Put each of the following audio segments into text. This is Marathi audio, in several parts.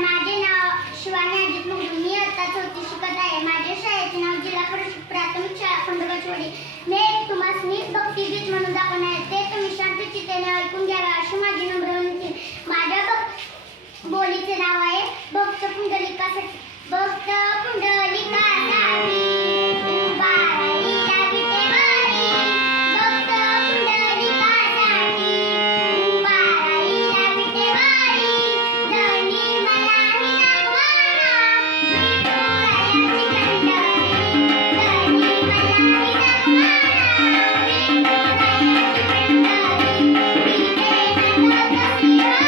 माझे नाव शिवानी अजित मुगदुम. मी आता 4थी शिकत आहे. माझ्या शाळेचे नाव जिल्हा परिषद प्राथमिक शाळा खंडोबाचवाडी. मी तुम्हासनी भक्तिगीत म्हणून दाखवणार आहे. ते तुम्ही शांत चित्ताने ऐकून घ्यावे अशी माझी नम्र विनंती. माझ्या बोलीचे नाव आहे भक्त पुंडलिकासाठी. भक्त पुंडलिकासाठी उभा राहिला विटेवारी. भक्त पुंडलिकासाठी उभा राहिला विटेवारी. धनी मलाही दाखवाना विठुरायाची पंढरी. धनी मलाही दाखवाना विठुरायाची पंढरी. विठे नंद श्रीहरी.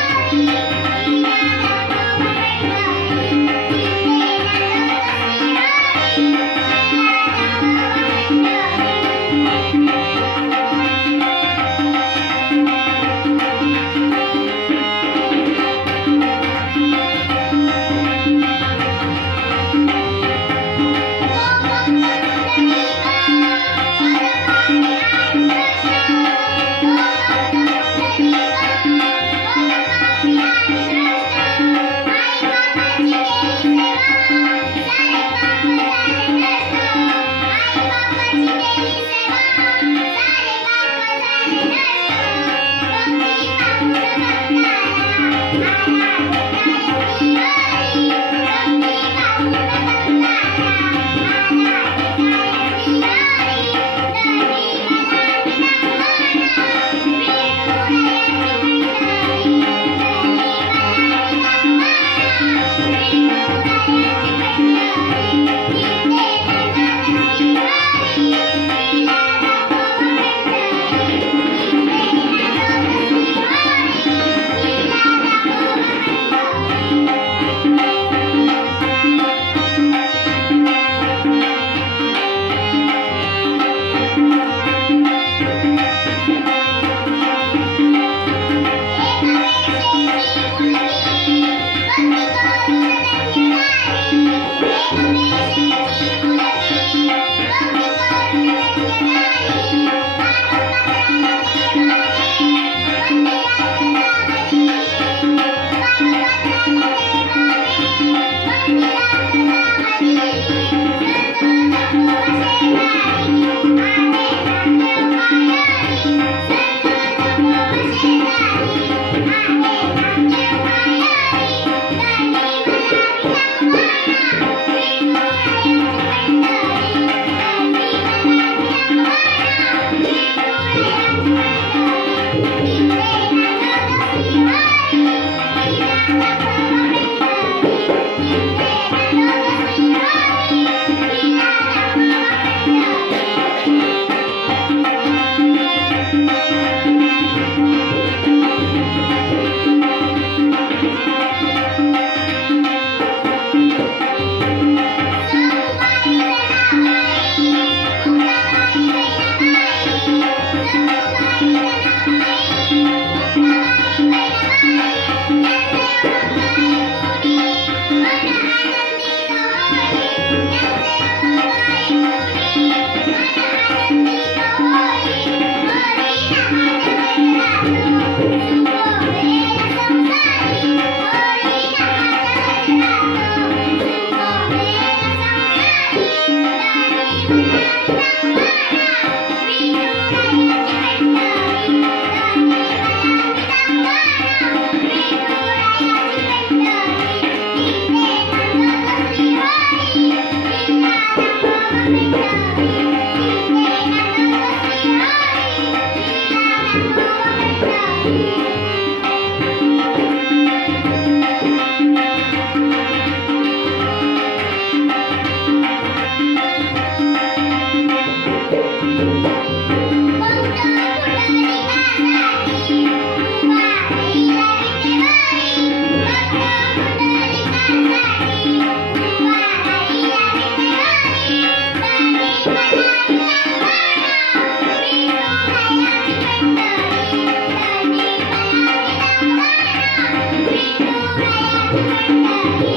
Thank you.